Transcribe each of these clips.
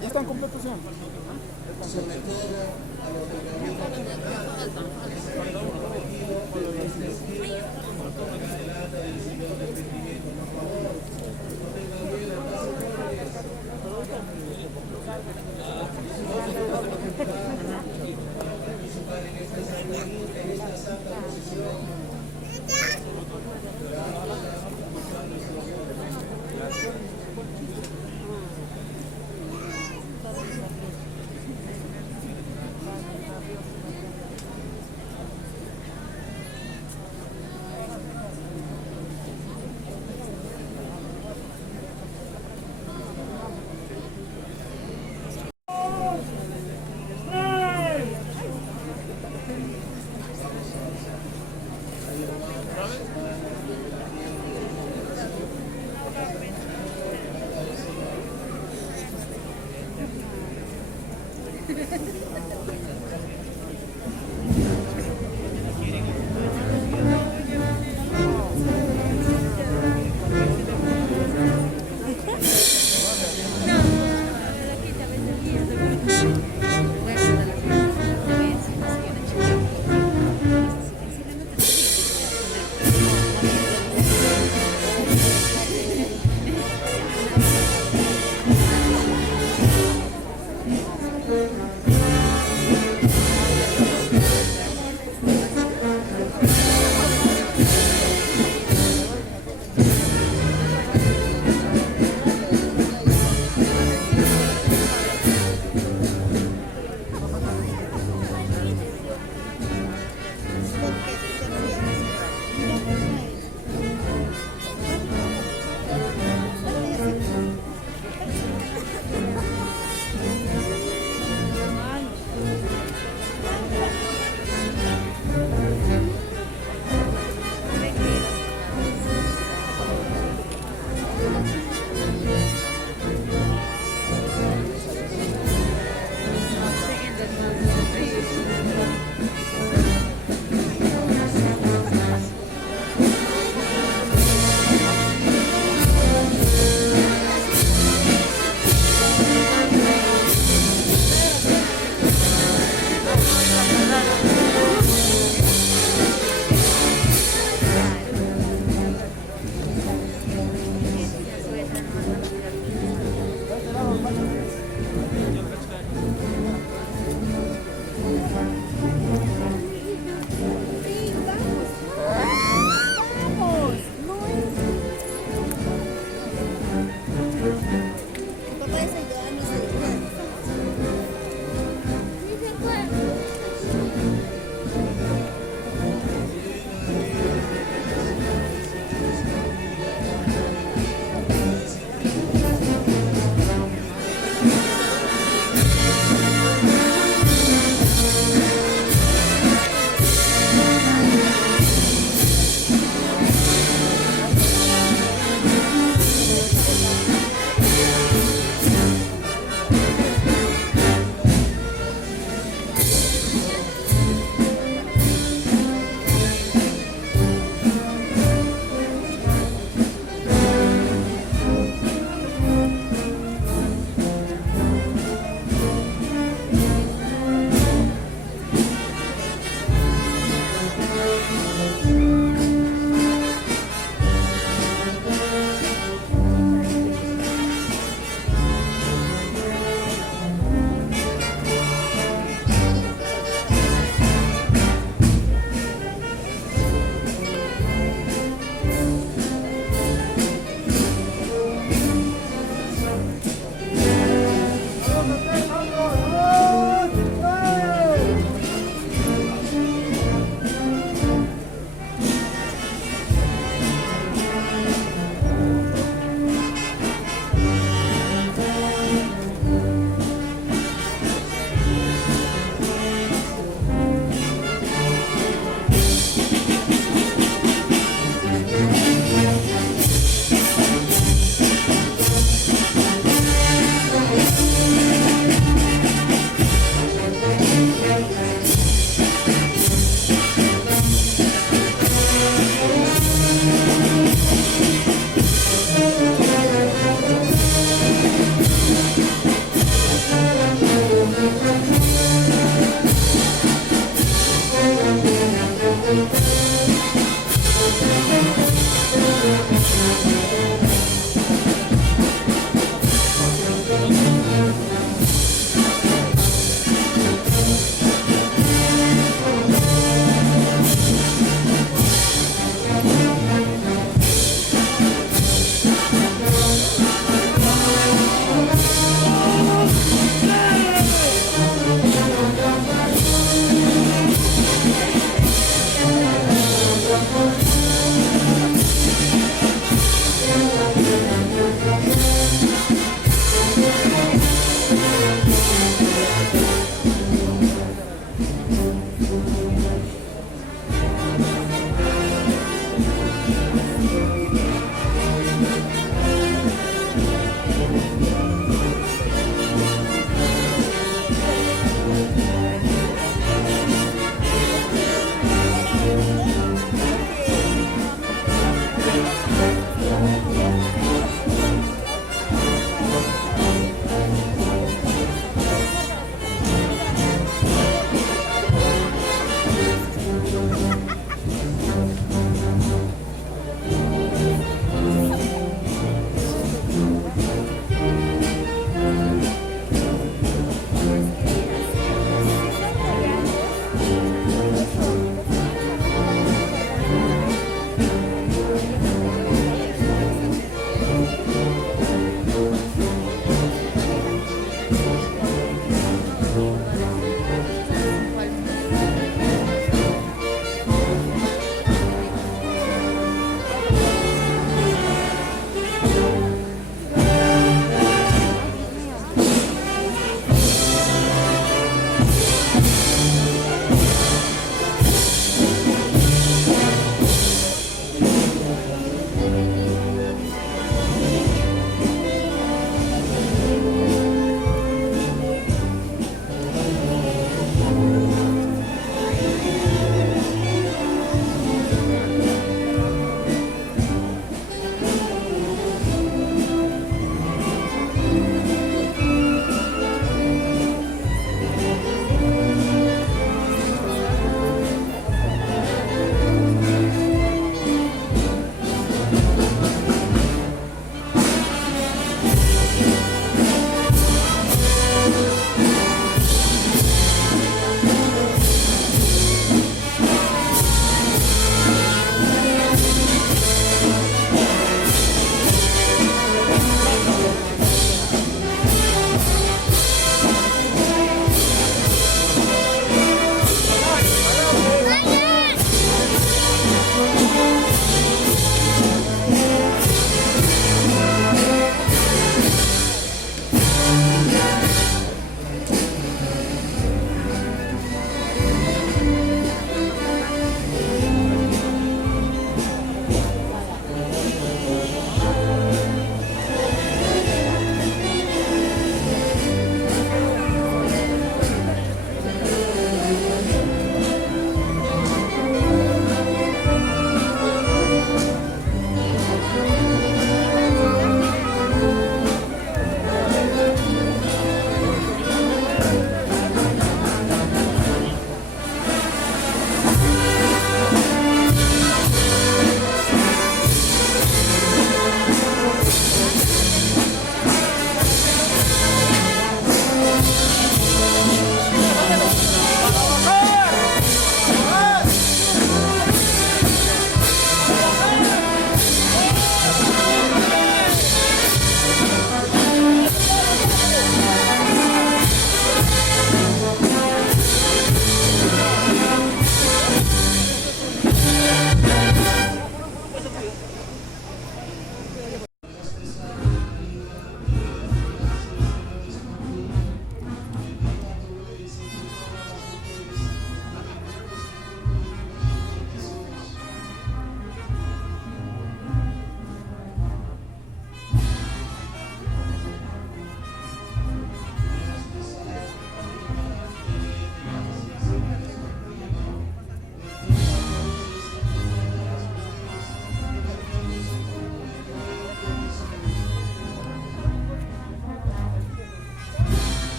Ya están completos ya.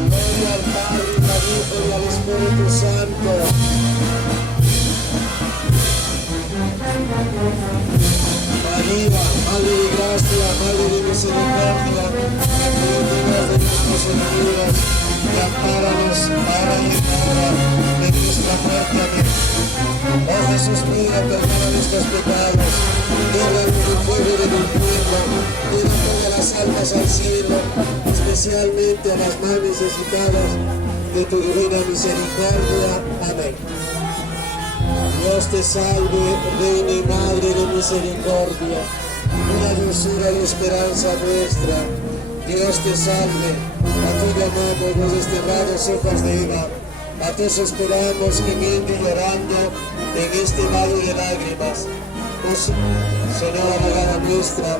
Gloria al Padre, al Hijo y al Espíritu Santo. María, Madre de gracia, Madre de misericordia, víctimas de nuestros enemigos, y ampáranos ahora y en la hora de nuestra muerte. Amén. Oh Jesús mío, perdona nuestros pecados, líbranos del fuego del infierno, lleva todas las almas al cielo, especialmente a las más necesitadas de tu divina misericordia. Amén. Dios te salve, Reina y Madre de misericordia, una dulzura y esperanza nuestra. Dios te salve, a ti llamamos los desterrados hijos de Eva, a ti esperamos gimiendo y llorando en este valle de lágrimas. Oh Señora abogada nuestra,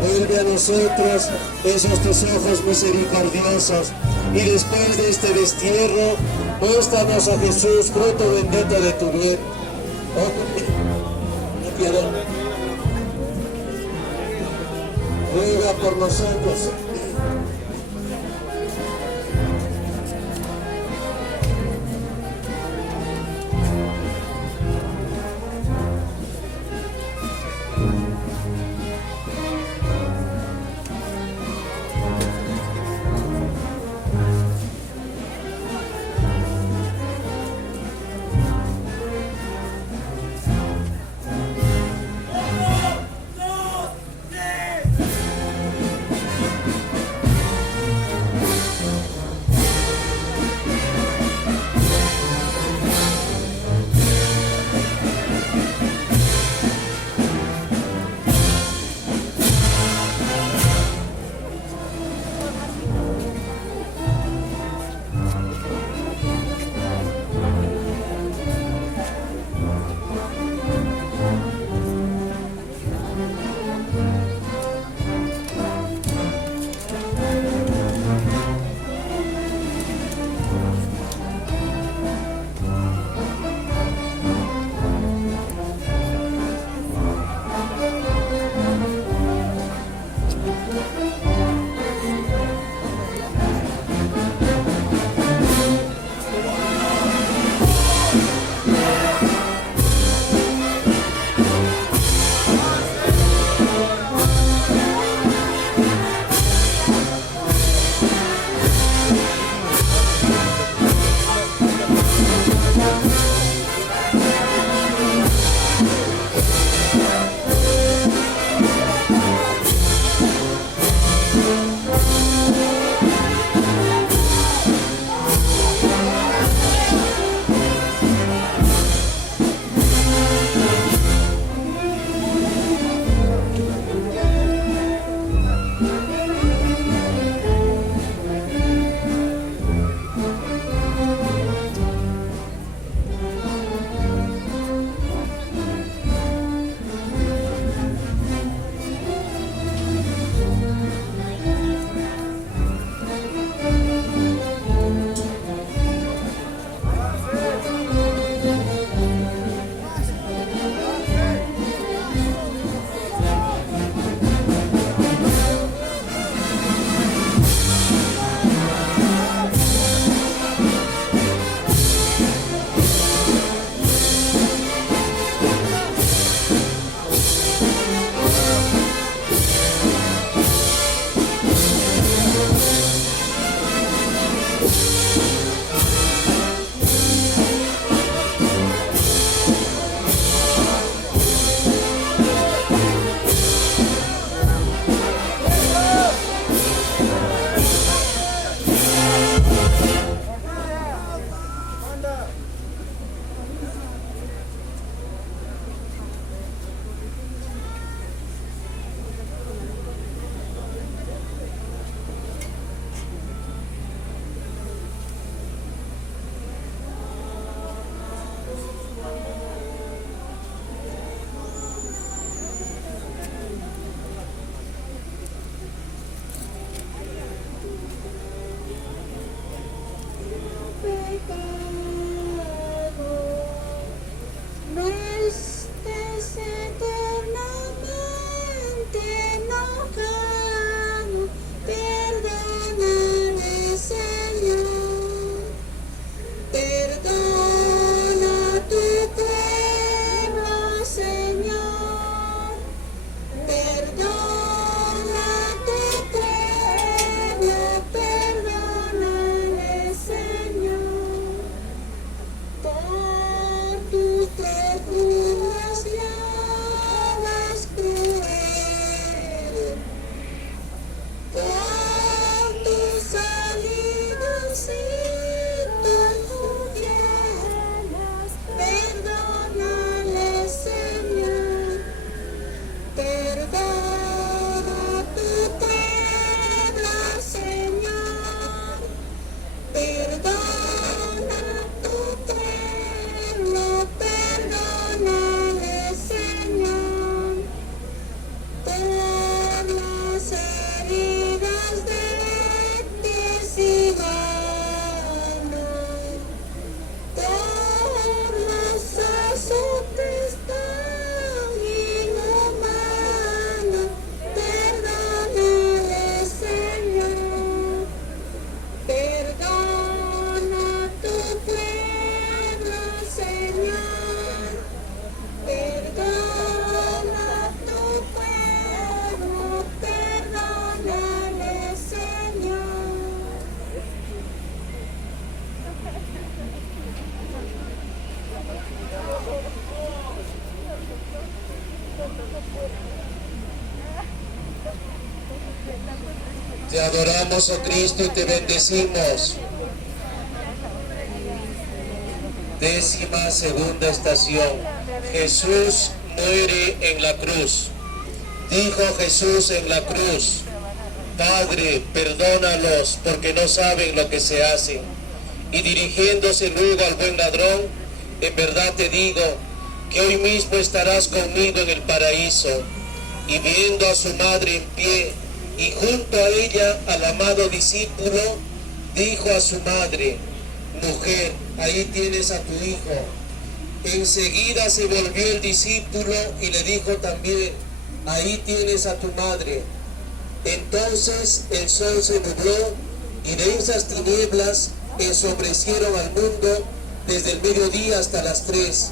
vuelve a nosotros esos tus ojos misericordiosos, y después de este destierro, muéstranos a Jesús, fruto bendito de tu vientre. Oh, piedad, ruega por nosotros. Te adoramos, oh Cristo, y te bendecimos. 12ª estación. Jesús muere en la cruz. Dijo Jesús en la cruz: Padre, perdónalos porque no saben lo que se hacen. Y dirigiéndose luego al buen ladrón: en verdad te digo que hoy mismo estarás conmigo en el paraíso. Y viendo a su madre en pie y junto a ella al amado discípulo, dijo a su madre: Mujer, ahí tienes a tu hijo. Enseguida se volvió el discípulo y le dijo también: ahí tienes a tu madre. Entonces el sol se nubló y densas tinieblas ensombrecieron al mundo desde el mediodía hasta las 3.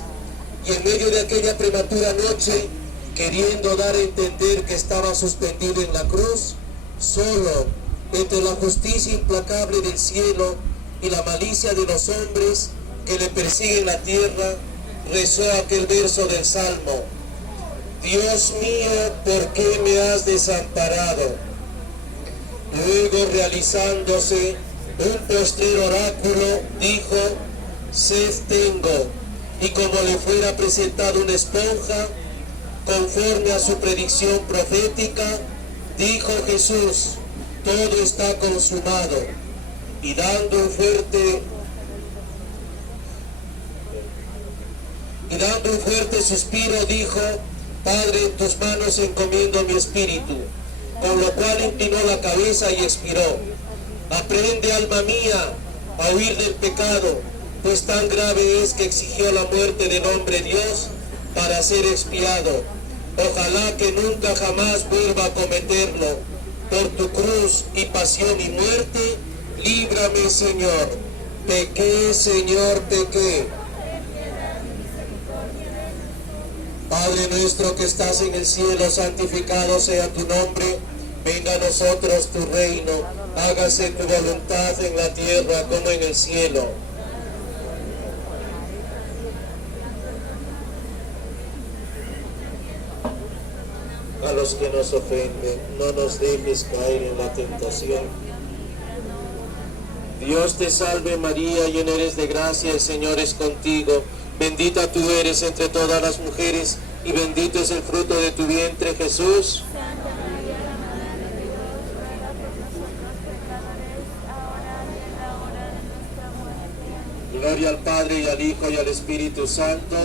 Y en medio de aquella prematura noche, queriendo dar a entender que estaba suspendido en la cruz, solo entre la justicia implacable del cielo y la malicia de los hombres que le persiguen la tierra, rezó aquel verso del Salmo: Dios mío, ¿por qué me has desamparado? Luego, realizándose un postrer oráculo, dijo: sed tengo. Y como le fuera presentado una esponja, conforme a su predicción profética, dijo Jesús: todo está consumado. Y dando un fuerte suspiro, dijo: Padre, en tus manos encomiendo mi espíritu. Con lo cual inclinó la cabeza y expiró. Aprende, alma mía, a huir del pecado, pues tan grave es que exigió la muerte del hombre Dios para ser expiado. Ojalá que nunca jamás vuelva a cometerlo. Por tu cruz y pasión y muerte, líbrame, Señor. Pequé, Señor, pequé. Padre nuestro que estás en el cielo, santificado sea tu nombre. Venga a nosotros tu reino. Hágase tu voluntad en la tierra como en el cielo. A los que nos ofenden, no nos dejes caer en la tentación. Dios te salve María, llena eres de gracia, el Señor es contigo. Bendita tú eres entre todas las mujeres, y bendito es el fruto de tu vientre, Jesús. Santa María, la Madre de Dios, ruega por nosotros pecadores, ahora y en la hora de nuestra muerte. Amén. Gloria al Padre, y al Hijo, y al Espíritu Santo.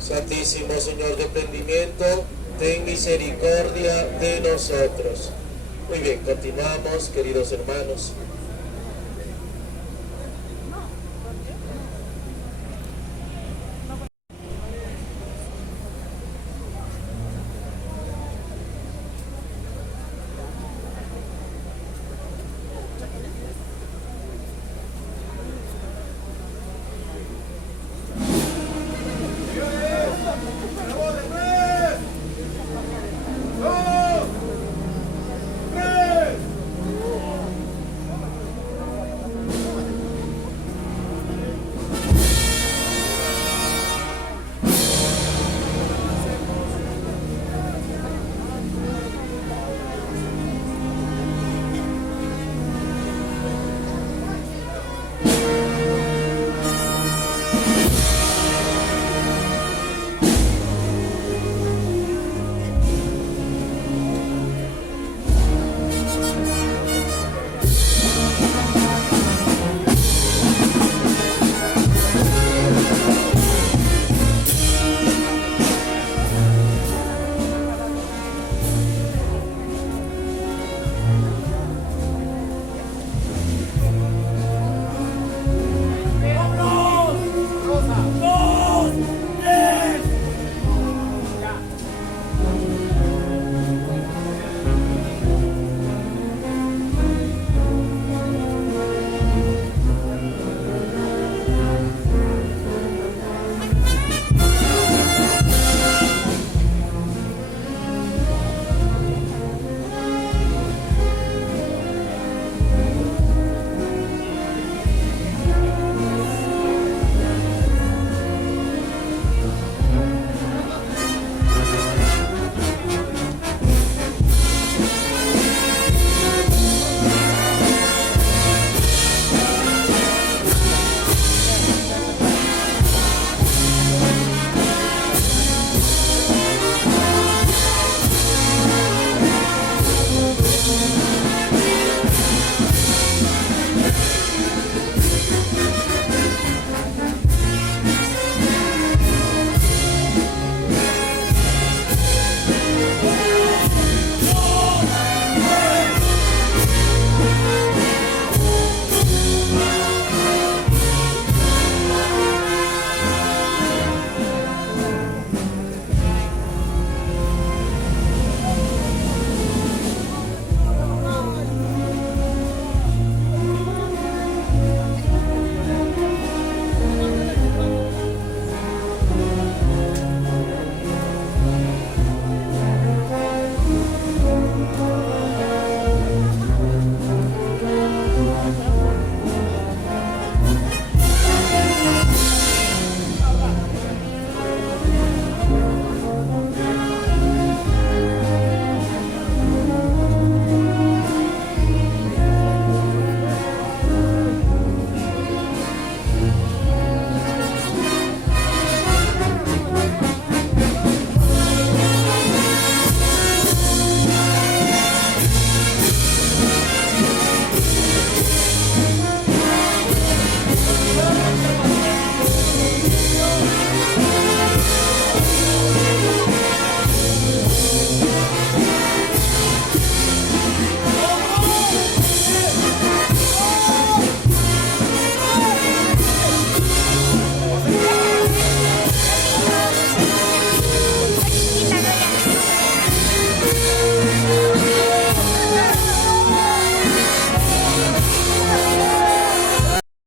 Santísimo Señor de prendimiento, ten misericordia de nosotros. Muy bien, continuamos, queridos hermanos.